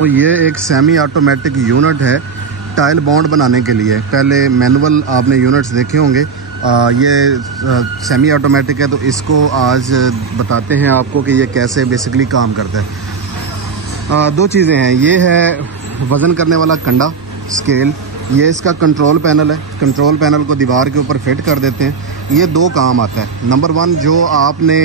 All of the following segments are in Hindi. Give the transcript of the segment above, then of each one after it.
तो ये एक सेमी ऑटोमेटिक यूनिट है टाइल बॉन्ड बनाने के लिए। पहले मैनुअल आपने यूनिट्स देखे होंगे, ये सेमी ऑटोमेटिक है। तो इसको आज बताते हैं आपको कि ये कैसे बेसिकली काम करता है। दो चीज़ें हैं, ये है वज़न करने वाला कंडा स्केल, ये इसका कंट्रोल पैनल है। कंट्रोल पैनल को दीवार के ऊपर फिट कर देते हैं। ये दो काम आता है। नंबर वन, जो आपने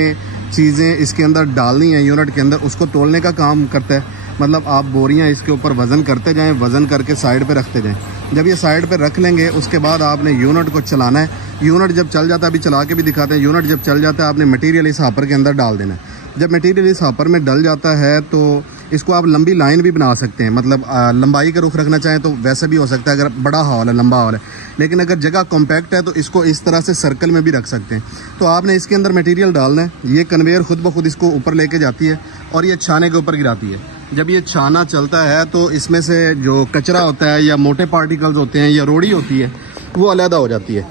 चीज़ें इसके अंदर डालनी है यूनिट के अंदर, उसको तोलने का काम करता है। मतलब आप बोरियां इसके ऊपर वज़न करते जाएं, वज़न करके साइड पे रखते जाएं। जब ये साइड पे रख लेंगे उसके बाद आपने यूनिट को चलाना है। यूनिट जब चल जाता है, अभी चला के भी दिखाते हैं, यूनिट जब चल जाता है आपने मटेरियल इस हापर के अंदर डाल देना है। जब मटेरियल इस हापर में डल जाता है तो इसको आप लंबी लाइन भी बना सकते हैं। मतलब लंबाई का रुख रखना चाहें तो वैसे भी हो सकता है, अगर बड़ा हॉल है, लंबा हॉल है। लेकिन अगर जगह कॉम्पैक्ट है तो इसको इस तरह से सर्कल में भी रख सकते हैं। तो आपने इसके अंदर मटेरियल डालना है। ये कन्वेयर खुद ब खुद इसको ऊपर लेके जाती है और ये छाने के ऊपर गिराती है। जब ये छाना चलता है तो इसमें से जो कचरा होता है या मोटे पार्टिकल्स होते हैं या रोड़ी होती है वो अलहदा हो जाती है।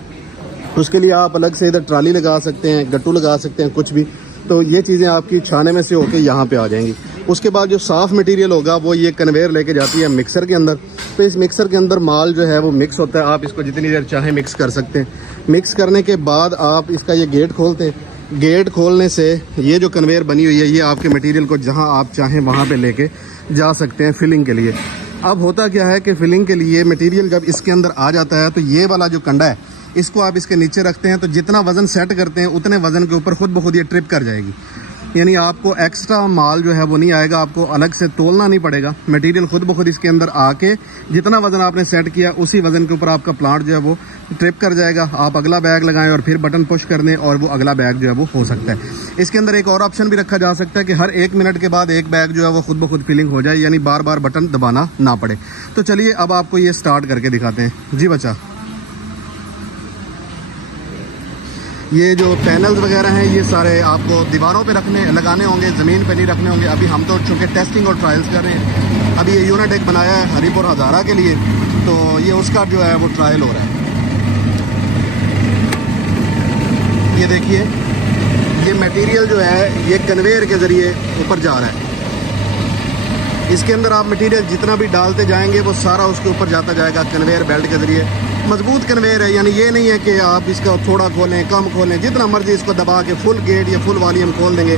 उसके लिए आप अलग से इधर ट्राली लगा सकते हैं, गट्टू लगा सकते हैं, कुछ भी। तो ये चीज़ें आपकी छाने में से होके यहाँ पे आ जाएंगी। उसके बाद जो साफ़ मटेरियल होगा वो ये कन्वेयर लेके जाती है मिक्सर के अंदर। तो इस मिक्सर के अंदर माल जो है वो मिक्स होता है। आप इसको जितनी देर चाहे मिक्स कर सकते हैं। मिक्स करने के बाद आप इसका ये गेट खोलते हैं। गेट खोलने से ये जो कन्वेयर बनी हुई है ये आपके मटेरियल को जहाँ आप चाहें वहाँ पे लेके जा सकते हैं फिलिंग के लिए। अब होता क्या है कि फिलिंग के लिए मटेरियल जब इसके अंदर आ जाता है तो ये वाला जो कंडा है इसको आप इसके नीचे रखते हैं। तो जितना वज़न सेट करते हैं उतने वज़न के ऊपर खुद ब खुद ये ट्रिप कर जाएगी। यानी आपको एक्स्ट्रा माल जो है वो नहीं आएगा, आपको अलग से तोलना नहीं पड़ेगा। मटेरियल खुद ब खुद इसके अंदर आके जितना वज़न आपने सेट किया उसी वज़न के ऊपर आपका प्लांट जो है वो ट्रिप कर जाएगा। आप अगला बैग लगाएं और फिर बटन पुश कर दें और वो अगला बैग जो है वो हो सकता है। इसके अंदर एक और ऑप्शन भी रखा जा सकता है कि हर 1 मिनट के बाद एक बैग जो है वो खुद ब खुद फिलिंग हो जाए, यानी बार बार बटन दबाना ना पड़े। तो चलिए अब आपको ये स्टार्ट करके दिखाते हैं। जी बच्चा, ये जो पैनल्स वगैरह हैं ये सारे आपको दीवारों पे लगाने होंगे, ज़मीन पे नहीं रखने होंगे। अभी हम तो चूँकि टेस्टिंग और ट्रायल्स कर रहे हैं। अभी ये यूनिट एक बनाया है हरीपुर हज़ारा के लिए, तो ये उसका जो है वो ट्रायल हो रहा है। ये देखिए, ये मटेरियल जो है ये कन्वेयर के ज़रिए ऊपर जा रहा है। इसके अंदर आप मटेरियल जितना भी डालते जाएंगे वो सारा उसके ऊपर जाता जाएगा कन्वेयर बेल्ट के ज़रिए। मजबूत कन्वेयर है, यानी ये नहीं है कि आप इसका थोड़ा खोलें कम खोलें, जितना मर्जी इसको दबा के फुल गेट या फुल वॉल्यूम खोल देंगे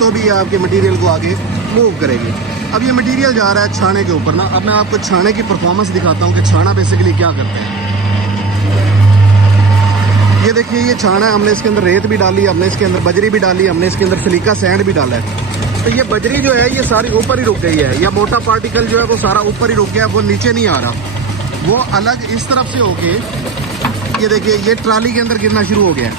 तो भी आपके मटेरियल को आगे मूव करेगी। अब ये मटेरियल जा रहा है छाने के ऊपर ना। अब मैं आपको छाने की परफॉर्मेंस दिखाता हूँ कि छाना बेसिकली क्या करते हैं। ये देखिए, ये छाना है। हमने इसके अंदर रेत भी डाली, हमने इसके अंदर बजरी भी डाली, हमने इसके अंदर सिलिका सैंड भी डाला है। तो ये बजरी जो है ये सारी ऊपर ही रुक गई है, या मोटा पार्टिकल जो है वो सारा ऊपर ही रुक गया, वो नीचे नहीं आ रहा। वो अलग इस तरफ से होके ये देखिए ये ट्राली के अंदर गिरना शुरू हो गया।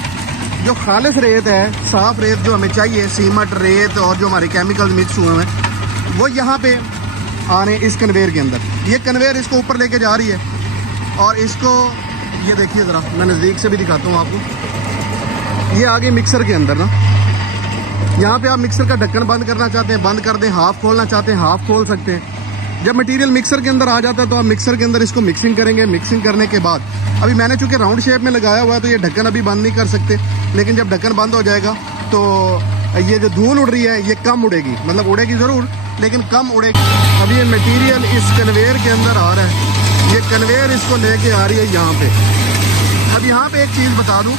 जो खालिस रेत है, साफ रेत जो हमें चाहिए, सीमट रेत और जो हमारे केमिकल्स मिक्स हुए हैं वो यहाँ पे आ रहे हैं इस कन्वेयर के अंदर। ये कन्वेयर इसको ऊपर लेके जा रही है और इसको ये देखिए ज़रा, मैं नज़दीक से भी दिखाता हूँ आपको। ये आगे मिक्सर के अंदर ना, यहाँ पे आप मिक्सर का ढक्कन बंद करना चाहते हैं बंद कर दें, हाफ खोलना चाहते हैं हाफ खोल सकते हैं। जब मटेरियल मिक्सर के अंदर आ जाता है तो आप मिक्सर के अंदर इसको मिक्सिंग करेंगे। मिक्सिंग करने के बाद अभी मैंने चूंकि राउंड शेप में लगाया हुआ है तो ये ढक्कन अभी बंद नहीं कर सकते, लेकिन जब ढक्कन बंद हो जाएगा तो ये जो धूल उड़ रही है ये कम उड़ेगी। मतलब उड़ेगी ज़रूर लेकिन कम उड़ेगी। अभी ये मटीरियल इस कन्वेयर के अंदर आ रहा है, ये कन्वेयर इसको लेके आ रही है यहाँ पे। अब यहाँ पे एक चीज़ बता दूँ,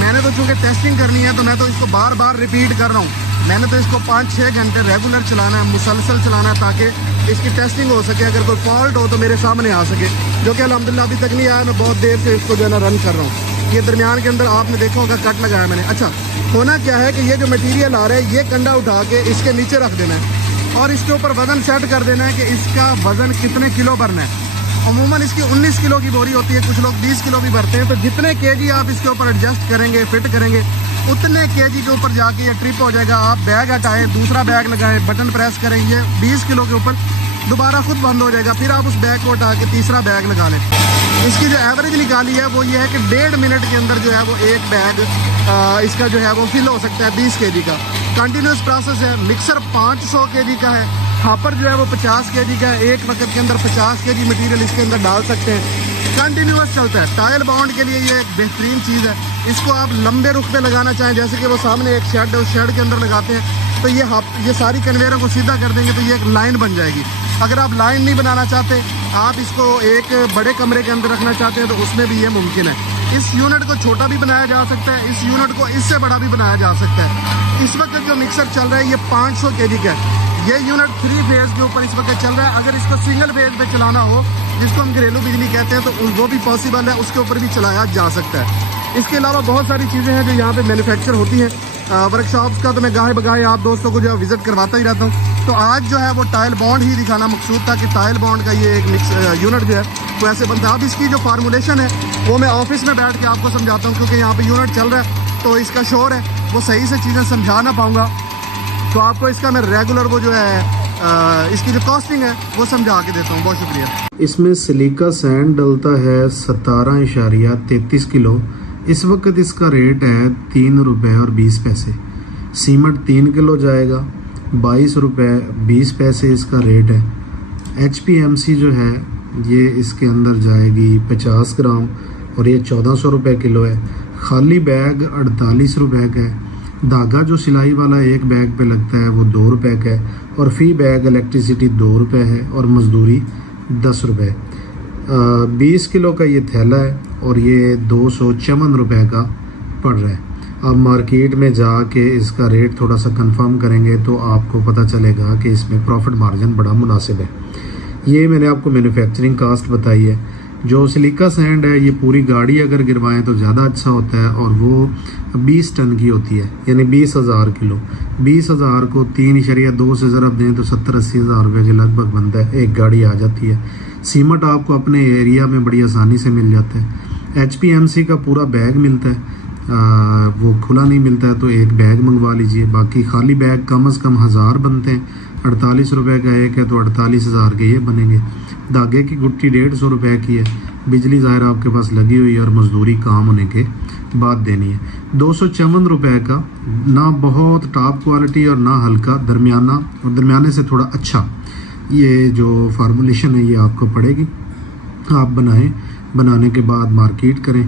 मैंने तो चूँकि टेस्टिंग करनी है तो मैं तो इसको बार बार रिपीट कर रहा हूँ। मैंने तो इसको 5-6 घंटे रेगुलर चलाना है, मुसलसल चलाना है, ताकि इसकी टेस्टिंग हो सके। अगर कोई फॉल्ट हो तो मेरे सामने आ सके, जो कि अल्हम्दुलिल्लाह अभी तक नहीं आया। मैं बहुत देर से इसको जो है ना रन कर रहा हूँ। ये दरमियान के अंदर आपने देखा होगा कट लगाया मैंने। अच्छा, होना क्या है कि ये जो मटेरियल आ रहा है ये कंडा उठा के इसके नीचे रख देना है और इसके ऊपर वज़न सेट कर देना है कि इसका वज़न कितने किलो भरना है। अमूमन इसकी 19 किलो की बोरी होती है, कुछ लोग 20 किलो भी भरते हैं। तो जितने केजी आप इसके ऊपर एडजस्ट करेंगे, फिट करेंगे, उतने केजी के ऊपर जाके ये ट्रिप हो जाएगा। आप बैग हटाएं, दूसरा बैग लगाएं, बटन प्रेस करें, ये 20 किलो के ऊपर दोबारा खुद बंद हो जाएगा। फिर आप उस बैग को उठा के तीसरा बैग लगा लें। इसकी जो एवरेज निकाली है वो ये है कि 1.5 मिनट के अंदर जो है वो एक बैग इसका जो है वो फिल हो सकता है 20 केजी का। कंटिन्यूस प्रोसेस है। मिक्सर 500 केजी का है, हापर जो है वो 50 केजी का है। एक वक्त के अंदर 50 केजी मटेरियल इसके अंदर डाल सकते हैं। कंटिन्यूस चलता है। टाइल बाउंड के लिए ये एक बेहतरीन चीज़ है। इसको आप लंबे रुख पे लगाना चाहें, जैसे कि वो सामने एक शेड है, उस शेड के अंदर लगाते हैं, तो ये सारी कन्वेयरों को सीधा कर देंगे तो ये एक लाइन बन जाएगी। अगर आप लाइन नहीं बनाना चाहते, आप इसको एक बड़े कमरे के अंदर रखना चाहते हैं, तो उसमें भी ये मुमकिन है। इस यूनिट को छोटा भी बनाया जा सकता है, इस यूनिट को इससे बड़ा भी बनाया जा सकता है। इस वक्त जो मिक्सर चल रहा है ये 500 kV का है। ये यूनिट 3 फेज के ऊपर इस वक्त चल रहा है। अगर इसको सिंगल फेज पे चलाना हो, जिसको हम घरेलू बिजली कहते हैं, तो वो भी पॉसिबल है, उसके ऊपर भी चलाया जा सकता है। इसके अलावा बहुत सारी चीज़ें हैं जो यहाँ पे मैन्युफैक्चर होती हैं। वर्कशॉप्स का तो मैं गाहे बगाहे आप दोस्तों को जो है विजिट करवाता ही रहता हूँ। तो आज जो है वो टाइल बॉन्ड ही दिखाना मकसूद था कि टाइल बॉन्ड का ये एक मिक्स यूनिट जो है वो ऐसे बनता है। अब इसकी जो फार्मूलेशन है वो मैं ऑफिस में बैठ के आपको समझाता हूँ, क्योंकि यहाँ पे यूनिट चल रहा है तो इसका शोर है, वो सही से चीज़ें समझा ना पाऊँगा, तो आपको इसका मैं रेगुलर वो जो है इसकी जो कॉस्टिंग है वो समझा के देता हूँ। बहुत शुक्रिया। इसमें सिलिका सैंड डलता है 17.33 किलो। इस वक्त इसका रेट है 3 रुपये और 20 पैसे। सीमेंट 3 किलो जाएगा, 22 रुपये 20 पैसे इसका रेट है। HPMC जो है ये इसके अंदर जाएगी 50 ग्राम और ये 1400 रुपये किलो है। खाली बैग 48 रुपये का है। धागा जो सिलाई वाला एक बैग पे लगता है वो 2 रुपये का है और फी बैग इलेक्ट्रिसिटी 2 रुपये है और मजदूरी 10 रुपये। 20 किलो का ये थैला है और ये 254 रुपये का पड़ रहा है। अब मार्केट में जाके इसका रेट थोड़ा सा कंफर्म करेंगे तो आपको पता चलेगा कि इसमें प्रॉफिट मार्जिन बड़ा मुनासिब है। ये मैंने आपको मैन्युफैक्चरिंग कास्ट बताई है। जो सिलिका सैंड है ये पूरी गाड़ी अगर गिरवाएं तो ज़्यादा अच्छा होता है और वो 20 टन की होती है, यानी 20,000 किलो। 20,000 को 3.2 से ज़रब दें तो 70-80 हज़ार रुपये के लगभग बनता है, एक गाड़ी आ जाती है। सीमेंट आपको अपने एरिया में बड़ी आसानी से मिल जाता है। HPMC का पूरा बैग मिलता है, वो खुला नहीं मिलता है तो एक बैग मंगवा लीजिए। बाकी खाली बैग कम से कम 1000 बनते हैं, 48 रुपये का एक है तो 48,000 के ये बनेंगे। धागे की गुट्टी 150 रुपये की है। बिजली ज़ाहिर आपके पास लगी हुई है और मजदूरी काम होने के बाद देनी है। 254 रुपये का, ना बहुत टॉप क्वालिटी और ना हल्का, दरमियाना और दरमियाने से थोड़ा अच्छा। ये जो फार्मूलेशन है ये आपको पड़ेगी, आप बनाएं, बनाने के बाद मार्केट करें।